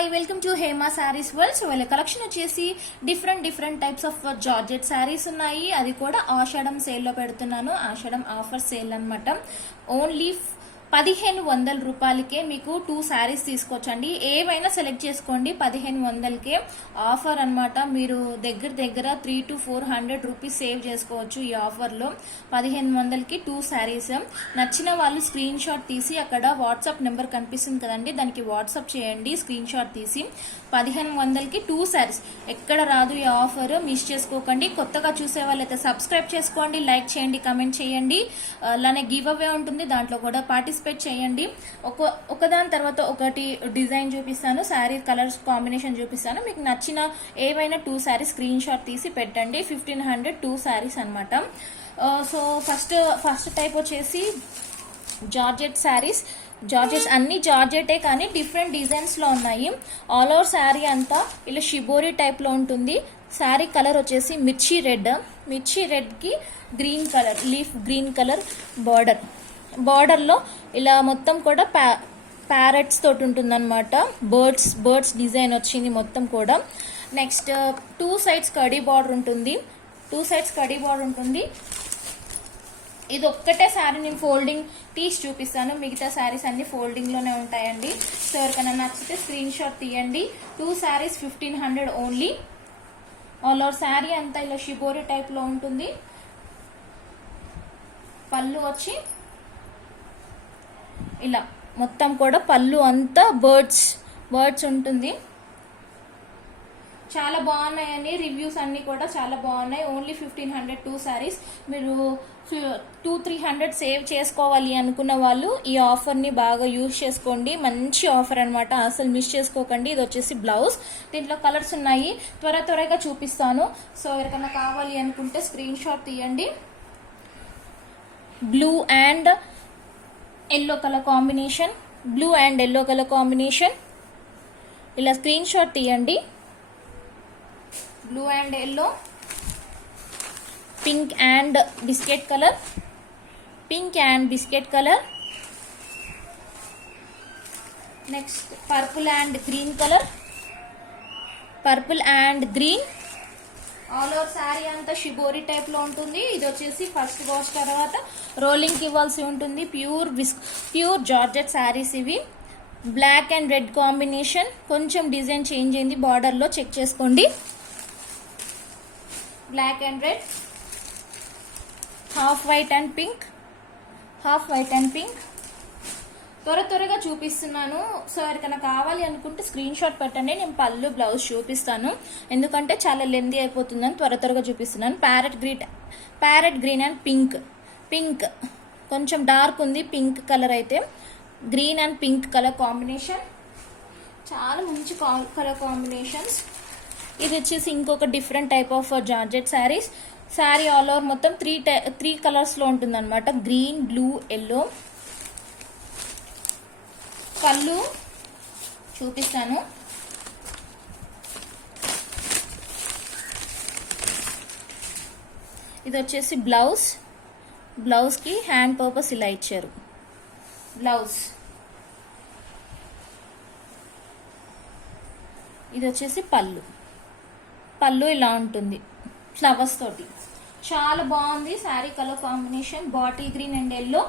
Hi welcome to Hema saris world. So వాళ్ళ collection వచ్చేసి different types of georgette saris ఉన్నాయి. అది కూడా ఆషాఢం సేల్లో పెడుతున్నాను. ఆషాఢం ఆఫర్ సేల్ అనమాట. ఓన్లీ 1500 రూపాయలకే మీకు 2 శారీస్ తీసుకోవచ్చండి. ఏవైనా సెలెక్ట్ చేసుకోండి. 1500కే ఆఫర్ అనమాట. మీరు దగ్గర 300 to 400 రూపీస్ సేవ్ చేసుకోవచ్చు ఈ ఆఫర్లో. 1500కి 2 శారీస్. నచ్చిన వాళ్ళు స్క్రీన్ షాట్ తీసి అక్కడ వాట్సాప్ నెంబర్ కనిపిస్తుంది కదండి, దానికి వాట్సాప్ చేయండి స్క్రీన్ షాట్ తీసి. 1500కి 2 శారీస్. ఎక్కడ రాదు ఈ ఆఫర్, మిస్ చేసుకోకండి. కొత్తగా చూసే వాళ్ళైతే సబ్స్క్రైబ్ చేసుకోండి, లైక్ చేయండి, కమెంట్ చేయండి. అలానే గివ్ అవే ఉంటుంది, దాంట్లో కూడా పార్టిసిపేట్ చేయండి. ఒకదాని తర్వాత ఒకటి డిజైన్ చూపిస్తాను, శారీ కలర్స్ కాంబినేషన్ చూపిస్తాను. మీకు నచ్చిన ఏవైనా 2 శారీస్ స్క్రీన్ షాట్ తీసి పెట్టండి. 1500 2 శారీస్ అనమాట. సో ఫస్ట్ టైప్ వచ్చేసి జార్జెట్ శారీస్. జార్జెట్స్ అన్ని జార్జెటే కానీ డిఫరెంట్ డిజైన్స్ లో ఉన్నాయి. ఆల్ ఓవర్ శారీ అంతా ఇలా షిబోరి టైప్ లో ఉంటుంది. శారీ కలర్ వచ్చేసి మిర్చి రెడ్ కి green colour, leaf green colour border లో ఇలా మొత్తం కూడా ప్యారెట్స్ తోటి ఉంటుంది అనమాట. బర్డ్స్ డిజైన్ వచ్చింది మొత్తం కూడా. నెక్స్ట్ 2 సైడ్స్ కడీ బార్డర్ ఉంటుంది. ఇది ఒక్కటే శారీ నేను ఫోల్డింగ్ తీసి చూపిస్తాను, మిగతా శారీస్ అన్ని ఫోల్డింగ్ లోనే ఉంటాయండి. సో ఎవరికైనా నచ్చితే స్క్రీన్ షాట్ తీయండి. 2 saris 1500 only. All over sari అంతా ఇలా షిబోరి టైప్ లో ఉంటుంది. పళ్ళు వచ్చి ఇలా మొత్తం కూడా పళ్ళు అంతా బర్డ్స్ ఉంటుంది. చాలా బాగున్నాయని రివ్యూస్ అన్ని కూడా చాలా బాగున్నాయి. ఓన్లీ 1500 2 శారీస్. మీరు 200-300 సేవ్ చేసుకోవాలి అనుకున్న వాళ్ళు ఈ ఆఫర్ని బాగా యూజ్ చేసుకోండి. మంచి ఆఫర్ అనమాట, అసలు మిస్ చేసుకోకండి. ఇది వచ్చేసి బ్లౌజ్. దీంట్లో కలర్స్ ఉన్నాయి, త్వరగా చూపిస్తాను. సో ఎవరికైనా కావాలి అనుకుంటే స్క్రీన్ షాట్ తీయండి. Blue and yellow colour combination, ఇలా స్క్రీన్ షాట్ తీయండి. Blue and yellow, pink and biscuit colour, next purple and green. All over sari అంతా షిబోరి టైప్ లో ఉంటుంది. ఇది వచ్చేసి ఫస్ట్ వాష్ తర్వాత రోలింగ్ ఇవ్వాల్సి ఉంటుంది. ప్యూర్ జార్జెట్ శారీస్ ఇవి. బ్లాక్ అండ్ రెడ్ కాంబినేషన్, కొంచెం డిజైన్ చేంజ్ అయింది బార్డర్ లో, చెక్ చేసుకోండి. Black and red, half white and pink. త్వరగా చూపిస్తున్నాను. సో ఎవరికైనా కావాలి అనుకుంటే స్క్రీన్ షాట్ పెట్టండి. నేను పళ్ళు బ్లౌజ్ చూపిస్తాను, ఎందుకంటే చాలా లెందీ అయిపోతుందని త్వరగా చూపిస్తున్నాను. ప్యారెట్ గ్రీన్ అండ్ పింక్ కొంచెం డార్క్ ఉంది పింక్ కలర్. అయితే green and pink colour combination, చాలా మంచి కలర్ కాంబినేషన్స్. ఇది వచ్చేసి ఇంకొక different type of georgette saris. Sari all over మొత్తం 3 కలర్స్ లో ఉంటుంది అనమాట. Green, blue, yellow. పళ్ళు చూపిస్తాను. ఇది వచ్చేసి బ్లౌజ్ కి హ్యాండ్ పర్పస్ ఇలా ఇచ్చారు. బ్లౌజ్ ఇది వచ్చేసి పళ్ళు ఇలా ఉంటుంది ఫ్లవర్స్ తోటి. చాలా బాగుంది sari colour combination. Bottle green and yellow.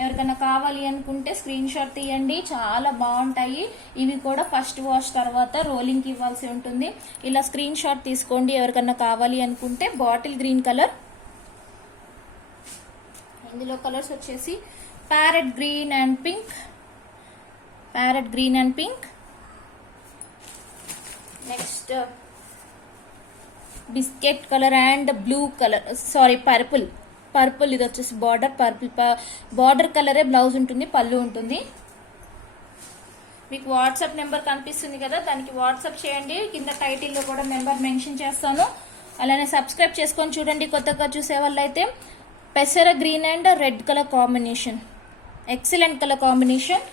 ఎవరికైనా కావాలి అనుకుంటే స్క్రీన్ షాట్ తీయండి, చాలా బాగుంటాయి. ఇవి కూడా ఫస్ట్ వాష్ తర్వాత రోలింగ్కి ఇవ్వాల్సి ఉంటుంది. ఇలా స్క్రీన్ షాట్ తీసుకోండి ఎవరికైనా కావాలి అనుకుంటే. Bottle green colour. ఇందులో కలర్స్ వచ్చేసి parrot green and pink. Next biscuit colour and blue colour, purple. ఇది వచ్చేసి బార్డర్ కలరే బ్లౌజ్ ఉంటుంది, పళ్ళు ఉంటుంది. మీకు వాట్సాప్ నెంబర్ కనిపిస్తుంది కదా, దానికి వాట్సాప్ చేయండి. కింద టైటిల్లో కూడా నెంబర్ మెన్షన్ చేస్తాను. అలానే సబ్స్క్రైబ్ చేసుకొని చూడండి కొత్తగా చూసే వాళ్ళైతే. పెసర green and red colour combination, excellent colour combination.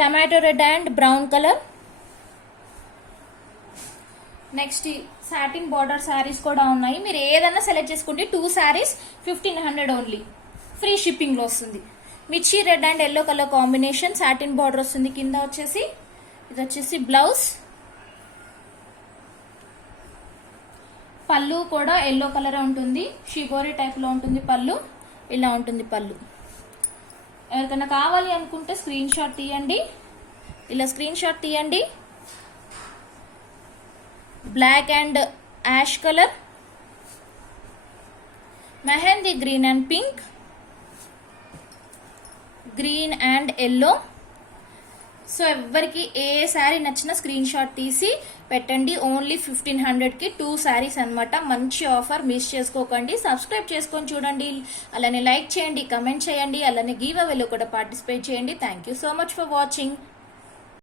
Tomato red and brown colour. Next satin border saris కూడా ఉన్నాయి. మీరు ఏదైనా సెలెక్ట్ చేసుకుంటే 2 శారీస్ 1500 ఓన్లీ. ఫ్రీ షిప్పింగ్ లో వస్తుంది. మిర్చి red and yellow colour combination, satin border వస్తుంది కింద వచ్చేసి. ఇది వచ్చేసి బ్లౌజ్. పళ్ళు కూడా ఎల్లో కలర్ ఉంటుంది, షిబోరి టైప్ లో ఉంటుంది పళ్ళు. ఇలా ఉంటుంది పళ్ళు. ఎవరికైనా కావాలి అనుకుంటే స్క్రీన్ షాట్ తీయండి, ఇలా స్క్రీన్ షాట్ తీయండి. Black and ash colour, mehndi green and pink, green and yellow. So ఎవరికి ఏ శారీ నచ్చినా స్క్రీన్ షాట్ తీసి పెట్టండి. ఓన్లీ 1500కి 2 శారీస్ అనమాట. మంచి ఆఫర్, మిస్ చేసుకోకండి. సబ్స్క్రైబ్ చేసుకొని చూడండి, అలానే లైక్ చేయండి, కమెంట్ చేయండి, అలానే గివ్ అవేలో కూడా పార్టిసిపేట్ చేయండి. Thank you so much for watching.